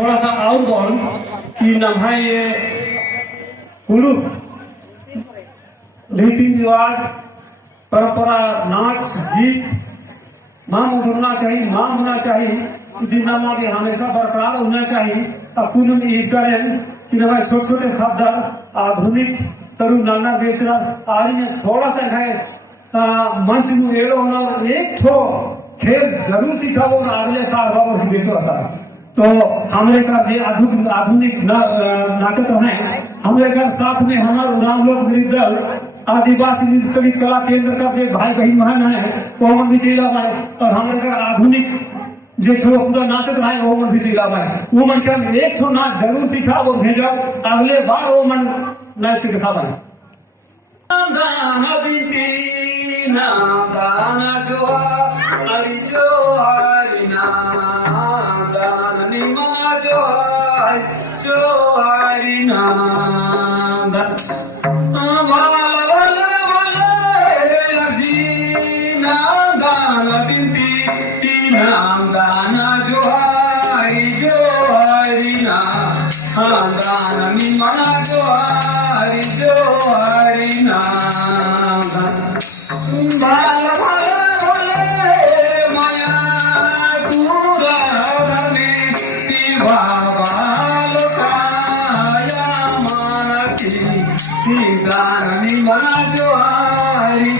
थोड़ा सा और बोल कि नम्हा ये कुलू रीति रिवाज परंपरा नाच गीत मां होना चाहिए मां होना चाहिए दिन नामा के हमेशा बरकरार होना चाहिए अब कुल ईद करें कि हमारे छोटे छोटे खासदार आधुनिक तरु नाना बेचना आज ने थोड़ा सा है मंच में एड़ो होना एक ठो खेल जरूर सिखाओ अगले साल बाबू हिंदुस्तान साल तो हमारे का जे आधुनिक नाचत है हमारे का साथ में हमारे राम लोक गरीब दल आदिवासी नृत्य संगीत कला केंद्र का जो भाई बहन महान है वो मन भी चला है और हमारे का आधुनिक जो पूरा नाचत है वो मन भी चला है वो मन के एक ठो नाच जरूर सिखाओ और भेजो अगले बार वो मन नाच सिखा पाए दाना जो हरि जो हरि नाम दान निमना जो हरि नाम बाल बल बल जीना दान बिंती नाम दाना जो हरि नाम दान निमना जो हरि नाम बाल बल माया दूरा धने बाल काया मानसी दान निमना जो हरि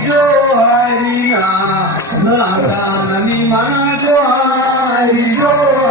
दान निमना जो हरि बाल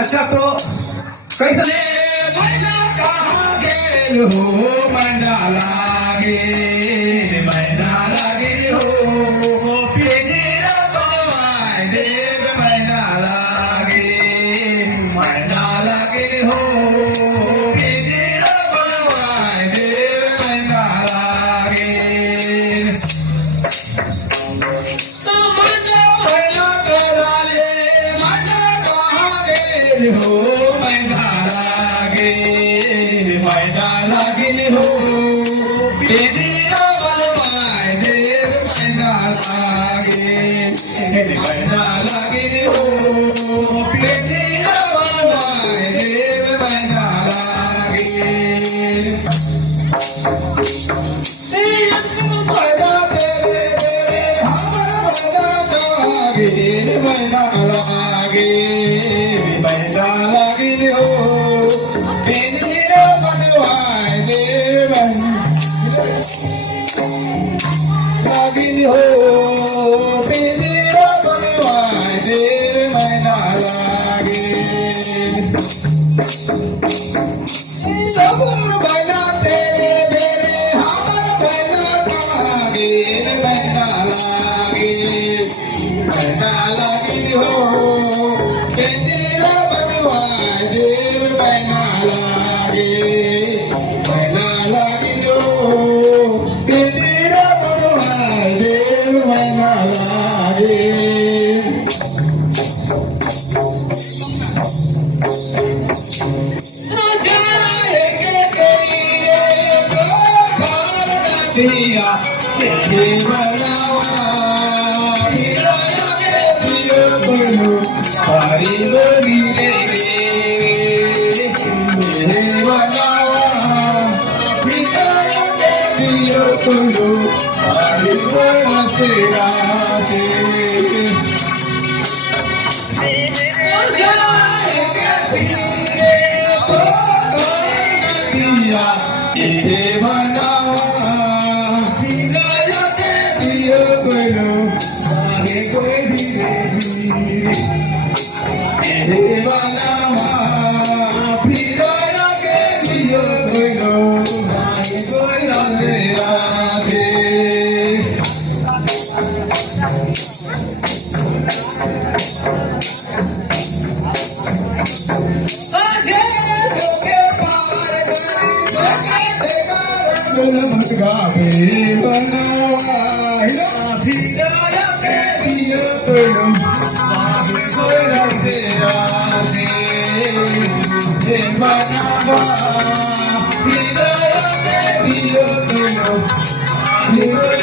अच्छा तो कैसे हो मंडाला गे हो पिंजरा बनवाए देव मंडाला गे हो मैना लागे मैना लागे हो तेरी रावण माय देव मैना लागे मैना लागे हो तेरी रावण माय देव मैना लागे मैना तेरे मैना लागे मैना लागे हो तेरी रावण माय देव लागे हो तेरी रावण माय देव मैना लागे सब मैना तेरे मेरे हमर मैना लागे मैना लागे मैना लागे हो तेरी रावण माय देव मैना लागे मैना लागे हो तेरी रावण माय देव मैना लागे Sia, que बनावा हिराया के प्रिय बनो पारिलो गिरे रे बनावा हिराया के प्रिय बनो पारिलो सेरा से Hidayah